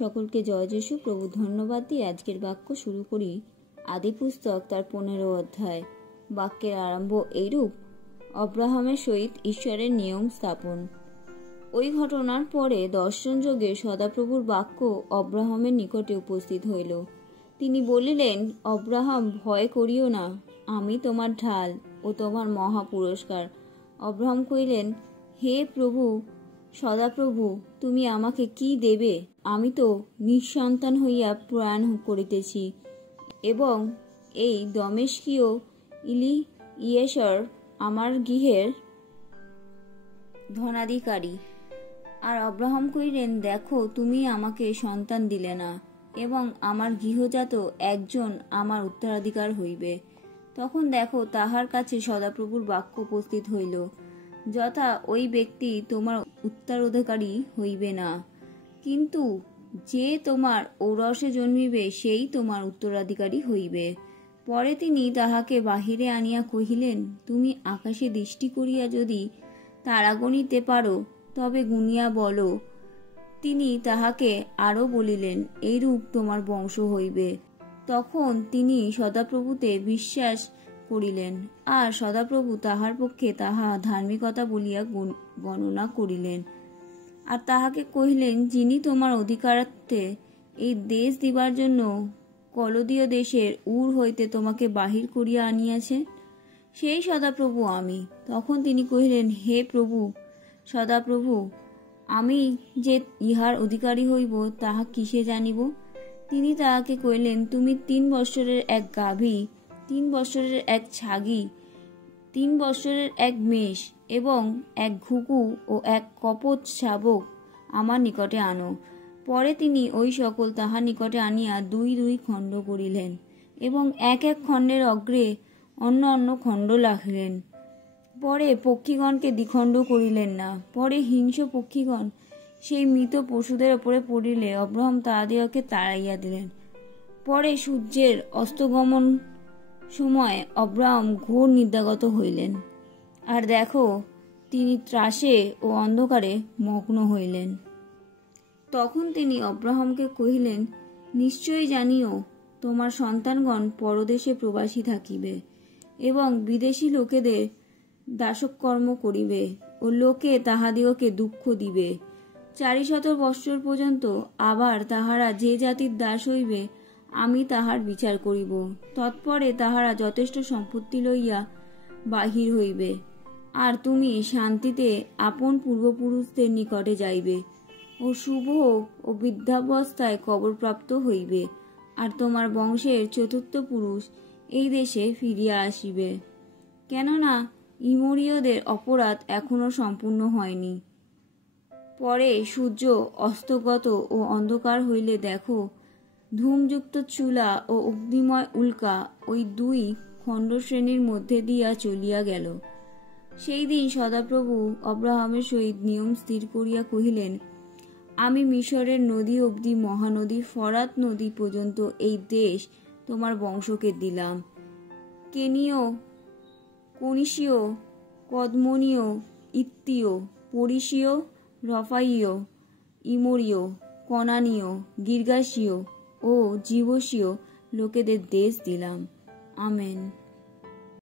সকলকে জয় যিশু। প্রভু ধন্যবাদ দিয়ে আজকের বাক্য শুরু করি। আদি পুস্তক তার 15 অধ্যায়। বাক্যের আরম্ভ এইরূপ: অব্রাহামের সহিত ঈশ্বরের নিয়ম স্থাপন। ওই ঘটনার পরে দর্শনযোগে সদাপ্রভুর বাক্য অব্রাহামের নিকটে উপস্থিত হইল। তিনি বলিলেন, অব্রাহাম, ভয় করিও না, আমি তোমার ঢাল ও তোমার মহা পুরস্কার। অব্রাহাম কহিলেন, হে প্রভু সদাপ্রভু, তুমি আমাকে কি দেবে? আমি তো নিঃসন্তান হইয়া প্রয়াণ করিতেছি, এবং এই দমেস্কীয় ইলিয়েসর আমার গৃহের ধনাধিকারী। আর অব্রাহাম কহিলেন, দেখো, তুমি আমাকে সন্তান দিলে না, এবং আমার গৃহজাত একজন আমার উত্তরাধিকার হইবে। তখন দেখো, তাহার কাছে সদাপ্রভুর বাক্য উপস্থিত হইল, যথা ওই ব্যক্তি তোমার উত্তরাধিকারী হইবে না, কিন্তু যে তোমার ঔরসে জন্মিবে সেই তোমার উত্তরাধিকারী হইবে। পরে তিনি তাহাকে বাহিরে আনিয়া কহিলেন, তুমি আকাশে দৃষ্টি করিয়া যদি তারা গণিতে পারো, তবে গুনিয়া বলো। তিনি তাহাকে আরো বলিলেন, এইরূপ তোমার বংশ হইবে। তখন তিনি সদাপ্রভুতে বিশ্বাস করিলেন, আর সদাপ্রভু তাহার পক্ষে তাহা ধার্মিকতা বলিয়া গণনা করিলেন। আর তাহাকে কহিলেন, যিনি তোমার অধিকারার্থে এই দেশ দিবার জন্য কলদীয় দেশের উর হইতে তোমাকে বাহির করিয়া আনিয়াছে, সেই সদাপ্রভু আমি। তখন তিনি কহিলেন, হে প্রভু সদাপ্রভু, আমি যে ইহার অধিকারী হইব তাহা কিসে জানিব? তিনি তাহাকে কহিলেন, তুমি 3 বৎসরের এক গাভী, 3 বৎসরের এক ছাগী, 3 বৎসরের এক মেষ এবং এক ঘুঘু ও এক কপট শাবক আমার নিকটে আনো। পরে তিনি ওই সকল তাহার নিকটে আনিয়া 2 খণ্ড করিলেন, এবং এক খণ্ডের অগ্রে অন্য অন্য খণ্ড রাখিলেন। পরে পক্ষীগণকে দ্বিখণ্ড করিলেন না। পরে হিংস্র পক্ষীগণ সেই মৃত পশুদের উপরে পড়িলে অব্রাহাম তাহাদিগকে তাড়াইয়া দিলেন। পরে সূর্যের অস্তগমন সময় অব্রাহাম ঘোর নিদ্রাগত হইলেন, আর দেখো, তিনি ত্রাসে ও অন্ধকারে মগ্ন হইলেন। তখন তিনি অব্রাহামকে কহিলেন, নিশ্চয় জানিও, তোমার সন্তানগণ পরদেশে প্রবাসী থাকিবে, এবং বিদেশী লোকেদের দাসকর্ম করিবে, ও লোকে তাহাদিগকে দুঃখ দিবে 400 বৎসর পর্যন্ত। আবার তাহারা যে জাতির দাস হইবে, আমি তাহার বিচার করিব। তৎপরে তাহারা যথেষ্ট সম্পত্তি লইয়া বাহির হইবে, আর তুমি শান্তিতে আপন পূর্বপুরুষদের নিকটে যাইবে, ও শুভ ও বৃদ্ধাবস্থায় কবরপ্রাপ্ত হইবে, আর তোমার বংশের 4র্থ পুরুষ এই দেশে ফিরিয়া আসিবে। কেননা ইমোরীয়দের অপরাধ এখনো সম্পূর্ণ হয়নি। পরে সূর্য অস্তগত ও অন্ধকার হইলে দেখো, ধূমযুক্ত চুলা ও অগ্নিময় উল্কা ওই 2 খণ্ডশ্রেণীর মধ্যে দিয়া চলিয়া গেল। সেই দিন সদাপ্রভু অব্রাহামের সহিত নিয়ম স্থির করিয়া কহিলেন, আমি মিশরের নদী অবধি মহানদী ফরাত নদী পর্যন্ত এই দেশ তোমার বংশকে দিলাম। কেনীয়, কনিশীয়, কদমনীয়, ইত্তীয়, পরিসীয়, রফাইয়, ইমোরীয়, কনানীয়, গির্গাসীয় ও জীবসীয় লোকেদের দেশ দিলাম। আমেন।